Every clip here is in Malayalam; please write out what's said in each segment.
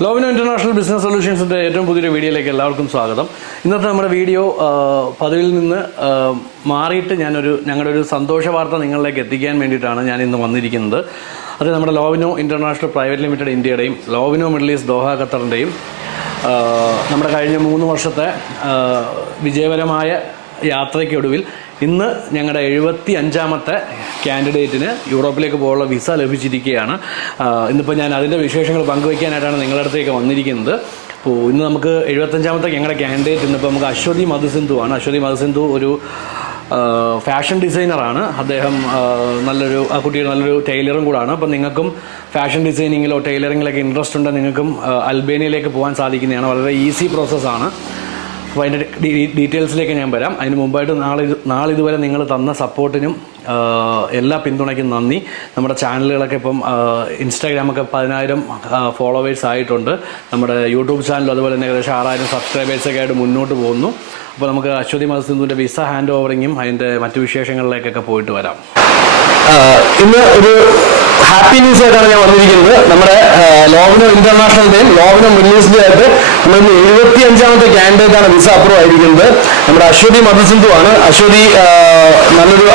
ലോവിനോ ഇന്റർനാഷണൽ ബിസിനസ് സൊല്യൂഷൻസിൻ്റെ ഏറ്റവും പുതിയൊരു വീഡിയോയിലേക്ക് എല്ലാവർക്കും സ്വാഗതം. ഇന്നത്തെ നമ്മുടെ വീഡിയോ പതിവിൽ നിന്ന് മാറിയിട്ട് ഞങ്ങളുടെ ഒരു സന്തോഷ വാർത്ത നിങ്ങളിലേക്ക് എത്തിക്കാൻ വേണ്ടിയിട്ടാണ് ഞാൻ ഇന്ന് വന്നിരിക്കുന്നത്. അത് നമ്മുടെ ലോവിനോ ഇന്റർനാഷണൽ പ്രൈവറ്റ് ലിമിറ്റഡ് ഇന്ത്യയുടെയും ലോവിനോ മിഡിൽ ഈസ്റ്റ് ദോഹ ഖത്തറിൻ്റെയും നമ്മുടെ കഴിഞ്ഞ 3 വർഷത്തെ വിജയകരമായ യാത്രയ്ക്കൊടുവിൽ ഇന്ന് ഞങ്ങളുടെ 75ാമത്തെ കാൻഡിഡേറ്റിന് യൂറോപ്പിലേക്ക് പോകാനുള്ള വിസ ലഭിച്ചിരിക്കുകയാണ്. ഇന്നിപ്പോൾ ഞാൻ അതിൻ്റെ വിശേഷങ്ങൾ പങ്കുവയ്ക്കാനായിട്ടാണ് നിങ്ങളുടെ അടുത്തേക്ക് വന്നിരിക്കുന്നത്. അപ്പോൾ ഇന്ന് നമുക്ക് 75ാമത്തെ ഞങ്ങളുടെ കാൻഡിഡേറ്റ് ഇന്നിപ്പോൾ നമുക്ക് അശ്വതി മധുസിന്ധു ആണ്. അശ്വതി മധുസിന്ധു ഒരു ഫാഷൻ ഡിസൈനറാണ്. അദ്ദേഹം ആ കുട്ടിയുടെ നല്ലൊരു ടൈലറും കൂടാണ്. അപ്പോൾ നിങ്ങൾക്കും ഫാഷൻ ഡിസൈനിങ്ങിലോ ടൈലറിങ്ങിലൊക്കെ ഇൻട്രസ്റ്റ് ഉണ്ടെങ്കിൽ നിങ്ങൾക്കും അൽബേനിയയിലേക്ക് പോകാൻ സാധിക്കുന്നതാണ്. വളരെ ഈസി പ്രോസസ്സാണ്. അപ്പോൾ അതിൻ്റെ ഡീറ്റെയിൽസിലേക്ക് ഞാൻ വരാം. അതിന് മുമ്പായിട്ട് നാളിതുവരെ നിങ്ങൾ തന്ന സപ്പോർട്ടിനും എല്ലാ പിന്തുണയ്ക്കും നന്ദി. നമ്മുടെ ചാനലുകളൊക്കെ ഇപ്പം ഇൻസ്റ്റാഗ്രാമൊക്കെ 10,000 ഫോളോവേഴ്സ് ആയിട്ടുണ്ട്. നമ്മുടെ യൂട്യൂബ് ചാനലും അതുപോലെ തന്നെ ഏകദേശം 6,000 സബ്സ്ക്രൈബേഴ്സൊക്കെ ആയിട്ട് മുന്നോട്ട് പോകുന്നു. അപ്പോൾ നമുക്ക് അശ്വതി മധുസിന്ധുവിൻ്റെ വിസ ഹാൻഡ് ഓവറിങ്ങും അതിൻ്റെ മറ്റു വിശേഷങ്ങളിലേക്കൊക്കെ പോയിട്ട് വരാം. ഇന്ന് ഒരു ഹാപ്പി ന്യൂസ് ആയിട്ടാണ് ഞാൻ വന്നിരിക്കുന്നത്. നമ്മുടെ ലോവിനോ ഇന്റർനാഷണലിന്റെയും ലോവിനോ മിഡിൽ ഈസ്റ്റിന്റെയും ആയിട്ട് നമ്മൾ 75ാമത്തെ കാൻഡിഡേറ്റ് ആണ് വിസ അപ്രൂവ് ആയിരിക്കുന്നത്. നമ്മുടെ അശ്വതി മധുസിന്ധു ആണ്. അശ്വതി നല്ലൊരു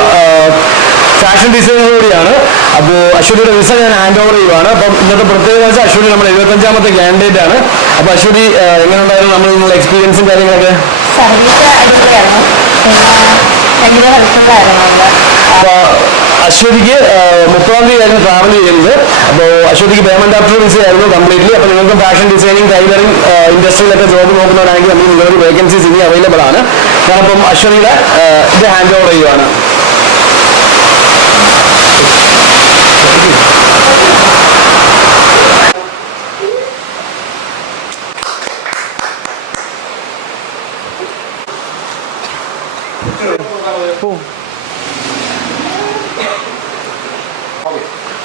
ഫാഷൻ ഡിസൈനർ കൂടിയാണ്. അപ്പോൾ അശ്വതിയുടെ വിസ ഞാൻ ഹാൻഡ് ഓവർ ചെയ്യുവാണ്. അപ്പം ഇന്നത്തെ പ്രത്യേകത വെച്ചാൽ അശ്വതി നമ്മുടെ 75ാമത്തെ കാൻഡിഡേറ്റ് ആണ്. അപ്പോൾ അശ്വതി എങ്ങനെ ഉണ്ടായിരുന്നു നമ്മളുള്ള എക്സ്പീരിയൻസും കാര്യങ്ങളൊക്കെ? അപ്പോൾ അശ്വതിക്ക് 30-ാം തീയതി ആയിരുന്നു ട്രാവൽ ചെയ്യുന്നത്. അപ്പോൾ അശ്വതിക്ക് പേയ്മെന്റ് ആഫ്റ്റർ വിസ ആയിരുന്നു കംപ്ലീറ്റ്ലി. അപ്പോൾ നിങ്ങൾക്ക് ഫാഷൻ ഡിസൈനിങ് ടൈലറിംഗ് ഇൻഡസ്ട്രിയിലൊക്കെ ജോബ് നോക്കുന്നവരാണെങ്കിൽ നമ്മൾ നിരവധി വേക്കൻസീസ് ഇനി അവൈലബിൾ ആണ്. ഞാനപ്പം അശ്വതിയുടെ ഇത് ഹാൻഡ് ഓവർ ചെയ്യുവാണ്.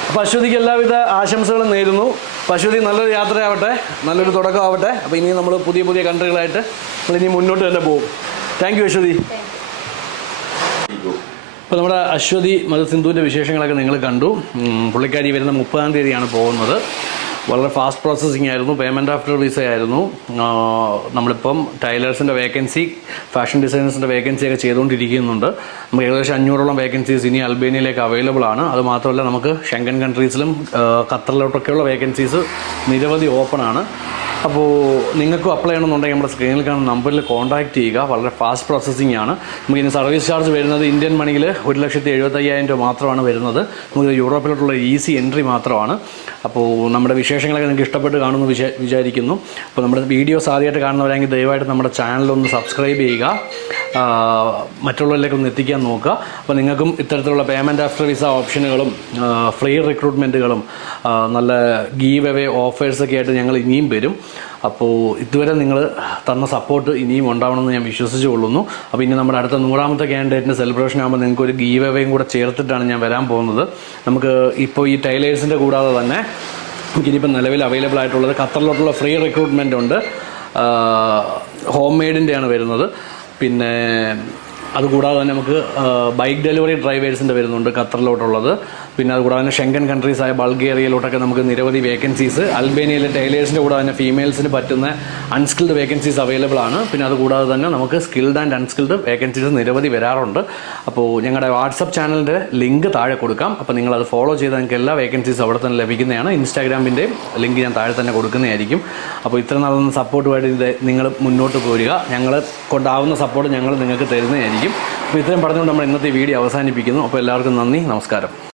അപ്പോൾ അശ്വതിക്ക് എല്ലാവിധ ആശംസകളും നേരുന്നു. അപ്പോൾ അശ്വതി നല്ലൊരു യാത്രയാവട്ടെ, നല്ലൊരു തുടക്കമാവട്ടെ. അപ്പോൾ ഇനി നമ്മൾ പുതിയ കൺട്രികളായിട്ട് നമ്മളിനി മുന്നോട്ട് തന്നെ പോകും. Thank you Aswathy. അപ്പോൾ നമ്മുടെ അശ്വതി മധുസിന്ധുവിൻ്റെ വിശേഷങ്ങളൊക്കെ നിങ്ങൾ കണ്ടു. പുള്ളിക്കാരി വരുന്ന 30-ാം തീയതിയാണ് പോകുന്നത്. വളരെ ഫാസ്റ്റ് പ്രോസസ്സിങ് ആയിരുന്നു. പേയ്മെൻറ്റ് ആഫ്റ്റർ വിസ ആയിരുന്നു. നമ്മളിപ്പം ടൈലേഴ്സിൻ്റെ വേക്കൻസി, ഫാഷൻ ഡിസൈനേഴ്സിൻ്റെ വേക്കൻസിയൊക്കെ ചെയ്തുകൊണ്ടിരിക്കുന്നുണ്ട്. നമുക്ക് ഏകദേശം 500ഓളം വേക്കൻസീസ് ഇനി അൽബേനിയയിലേക്ക് അവൈലബിൾ ആണ്. അത് മാത്രമല്ല നമുക്ക് ഷെങ്കൻ കൺട്രീസിലും ഖത്തറിലോട്ടൊക്കെയുള്ള വേക്കൻസീസ് നിരവധി ഓപ്പൺ ആണ്. അപ്പോൾ നിങ്ങൾക്കും അപ്ലൈ ചെയ്യണമെന്നുണ്ടെങ്കിൽ നമ്മുടെ സ്ക്രീനിൽ കാണുന്ന നമ്പറിൽ കോൺടാക്റ്റ് ചെയ്യുക. വളരെ ഫാസ്റ്റ് പ്രോസസ്സിംഗ് ആണ്. നമുക്ക് ഇനി സർവീസ് ചാർജ് വരുന്നത് ഇന്ത്യൻ മണിയിൽ 1,75,000 രൂപ മാത്രമാണ് വരുന്നത്. നമുക്ക് യൂറോപ്പിലോട്ടുള്ള ഈസി എൻട്രി മാത്രമാണ്. അപ്പോൾ നമ്മുടെ വിശേഷങ്ങളൊക്കെ നിങ്ങൾക്ക് ഇഷ്ടപ്പെട്ട് കാണുമെന്ന് വിചാരിക്കുന്നു. അപ്പോൾ നമ്മുടെ വീഡിയോസ് ആദ്യമായിട്ട് കാണുന്നവരാണെങ്കിൽ ദയവായിട്ട് നമ്മുടെ ചാനലൊന്ന് സബ്സ്ക്രൈബ് ചെയ്യുക, മറ്റുള്ളവരിലേക്കൊന്ന് എത്തിക്കാൻ നോക്കുക. അപ്പോൾ നിങ്ങൾക്കും ഇത്തരത്തിലുള്ള പേയ്മെൻറ്റ് ആഫ്റ്റർ വിസ ഓപ്ഷനുകളും ഫ്രീ റിക്രൂട്ട്മെൻറ്റുകളും നല്ല ഗീവ് അവേ ഓഫേഴ്സൊക്കെ ആയിട്ട് ഞങ്ങൾ ഇനിയും വരും. അപ്പോൾ ഇതുവരെ നിങ്ങൾ തന്ന സപ്പോർട്ട് ഇനിയും ഉണ്ടാവണമെന്ന് ഞാൻ വിശ്വസിച്ച് കൊള്ളുന്നു. അപ്പോൾ ഇനി നമ്മുടെ അടുത്ത 100ാമത്തെ കാൻഡിഡേറ്റിൻ്റെ സെലിബ്രേഷൻ ആകുമ്പോൾ നിങ്ങൾക്ക് ഒരു ഗീവ് അവേയും കൂടെ ചേർത്തിട്ടാണ് ഞാൻ വരാൻ പോകുന്നത്. നമുക്ക് ഇപ്പോൾ ഈ ടൈലേഴ്സിൻ്റെ കൂടാതെ തന്നെ നമുക്കിനിയിപ്പോൾ നിലവിൽ അവൈലബിൾ ആയിട്ടുള്ളത് ഖത്തറിലോട്ടുള്ള ഫ്രീ റിക്രൂട്ട്മെൻ്റ് ഉണ്ട്. ഹോം മെയ്ഡിൻ്റെയാണ് വരുന്നത്. പിന്നെ അതുകൂടാതെ തന്നെ നമുക്ക് ബൈക്ക് ഡെലിവറി ഡ്രൈവേഴ്സിൻ്റെ വരുന്നുണ്ട് ഖത്തറിലോട്ടുള്ളത്. പിന്നെ അതുകൂടാതെ തന്നെ ഷെങ്കൻ കൺട്രീസായ ബൾഗേറിയയിലോട്ടൊക്കെ നമുക്ക് നിരവധി വേക്കൻസീസ്, അൽബേനിയയിലെ ടൈലേഴ്സിൻ്റെ കൂടെ തന്നെ ഫീമെയിൽസിന് പറ്റുന്ന അൺസ്കിൽഡ് വേക്കൻസീസ് അവൈലബിൾ ആണ്. പിന്നെ അതുകൂടാതെ തന്നെ നമുക്ക് സ്കിൽഡ് ആൻഡ് അൺസ്കിൽഡ് വേക്കൻസീസ് നിരവധി വരാറുണ്ട്. അപ്പോൾ ഞങ്ങളുടെ വാട്സപ്പ് ചാനലിൻ്റെ ലിങ്ക് താഴെ കൊടുക്കാം. അപ്പോൾ നിങ്ങളത് ഫോളോ ചെയ്താൽ നിങ്ങൾക്ക് എല്ലാ വേക്കൻസീസും അവിടെ തന്നെ ലഭിക്കുന്നതാണ്. ഇൻസ്റ്റാഗ്രാമിൻ്റെയും ലിങ്ക് ഞാൻ താഴെ തന്നെ കൊടുക്കുന്നതായിരിക്കും. അപ്പോൾ ഇത്ര നാളൊന്ന് സപ്പോർട്ടുമായിട്ട് നിങ്ങൾ മുന്നോട്ട് പോരുക. ഞങ്ങൾ കൊണ്ടാവുന്ന സപ്പോർട്ട് ഞങ്ങൾ നിങ്ങൾക്ക് തരുന്നതായിരിക്കും. അപ്പോൾ ഇത്രയും പറഞ്ഞുകൊണ്ട് നമ്മൾ ഇന്നത്തെ വീഡിയോ അവസാനിപ്പിക്കുന്നു. അപ്പോൾ എല്ലാവർക്കും നന്ദി, നമസ്കാരം.